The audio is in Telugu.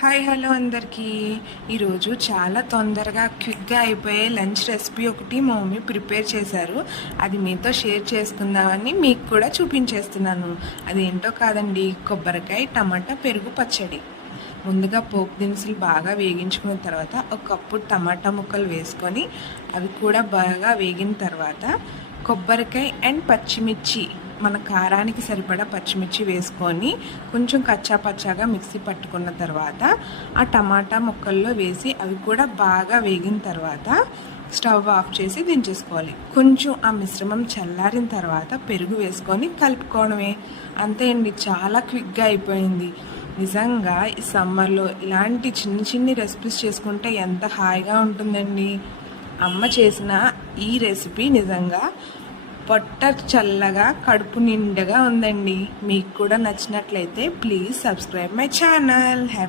హాయ్ హలో అందరికీ. ఈరోజు చాలా తొందరగా క్విక్గా అయిపోయే లంచ్ రెసిపీ ఒకటి మా మమ్మీ ప్రిపేర్ చేశారు. అది మీతో షేర్ చేసుకుందామని మీకు కూడా చూపించేస్తున్నాను. అదేంటో కాదండి, కొబ్బరికాయ టమాటా పెరుగు పచ్చడి. ముందుగా పోపు దినుసులు బాగా వేగించుకున్న తర్వాత ఒక కప్పు టమాటా ముక్కలు వేసుకొని అవి కూడా బాగా వేగిన తర్వాత కొబ్బరికాయ అండ్ పచ్చిమిర్చి, మన కారానికి సరిపడా పచ్చిమిర్చి వేసుకొని కొంచెం కచ్చా పచ్చాగా మిక్సీ పట్టుకున్న తర్వాత ఆ టమాటా ముక్కల్లో వేసి అవి కూడా బాగా వేగిన తర్వాత స్టవ్ ఆఫ్ చేసి దించేసుకోవాలి. కొంచెం ఆ మిశ్రమం చల్లారిన తర్వాత పెరుగు వేసుకొని కలుపుకోవడమే. అంతే అండి, చాలా క్విక్గా అయిపోయింది. నిజంగా ఈ సమ్మర్లో ఇలాంటి చిన్ని రెసిపీస్ చేసుకుంటే ఎంత హాయిగా ఉంటుందండి. అమ్మ చేసిన ఈ రెసిపీ నిజంగా పొట్ట చల్లగా కడుపు నిండుగా ఉందండి. మీకు కూడా నచ్చినట్లయితే please subscribe my channel. Have